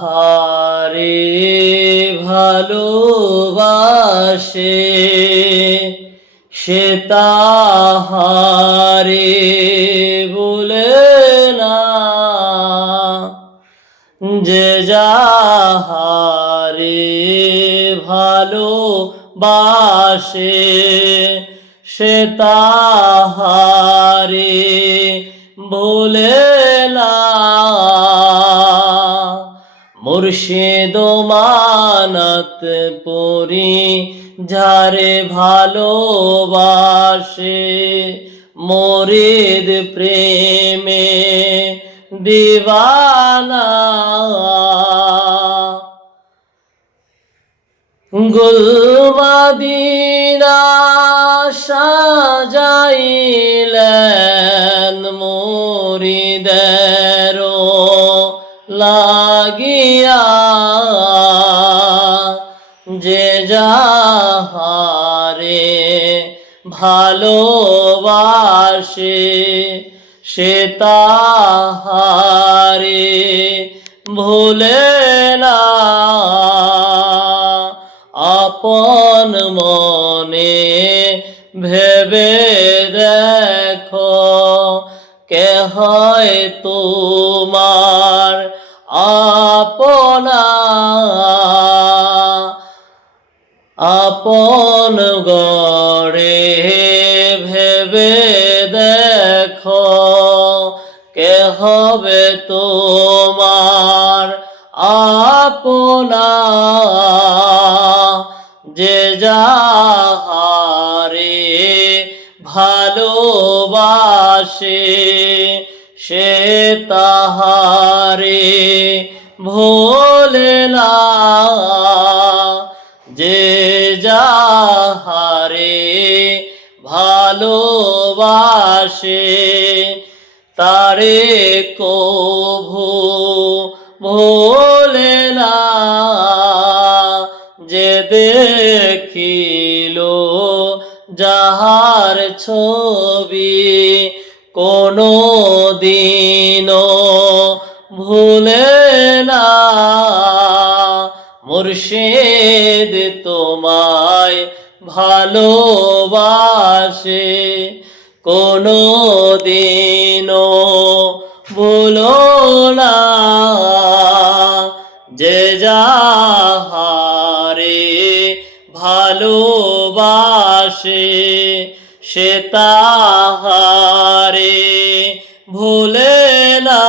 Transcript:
যাহারে ভালোবাসে সে তাহারে বলে না। যে যাহারে ভালো বাসে সে তাহারে মুর্শিদ মানত পরি যারে ভালোবাসে মরিদ প্রেমে দিবানা। গুলমাদিনা সাজাইলেন লাগিয়া যে যাহারে ভালোবাসে, সে তাহারে ভুলে না। আপন মনে ভেবে দেখো, কে হয় তোমার আপনা আপন গড়ে ভেবে দেখো কে হবে তোমার আপনা? যে যাহারে ভালোবাসে সে তাহারে ভোলে না যে যাহারে ভালোবাসে, তারে কভু ভোলে না যে দেখিল যাহার ছবি। কোনো দিনও ভুলে না। মুর্শিদ তোমায় ভালোবাসে কোনো দিনও ভুলো না। যে যাহারে ভালোবাসে সে তাহারে ভুলে না।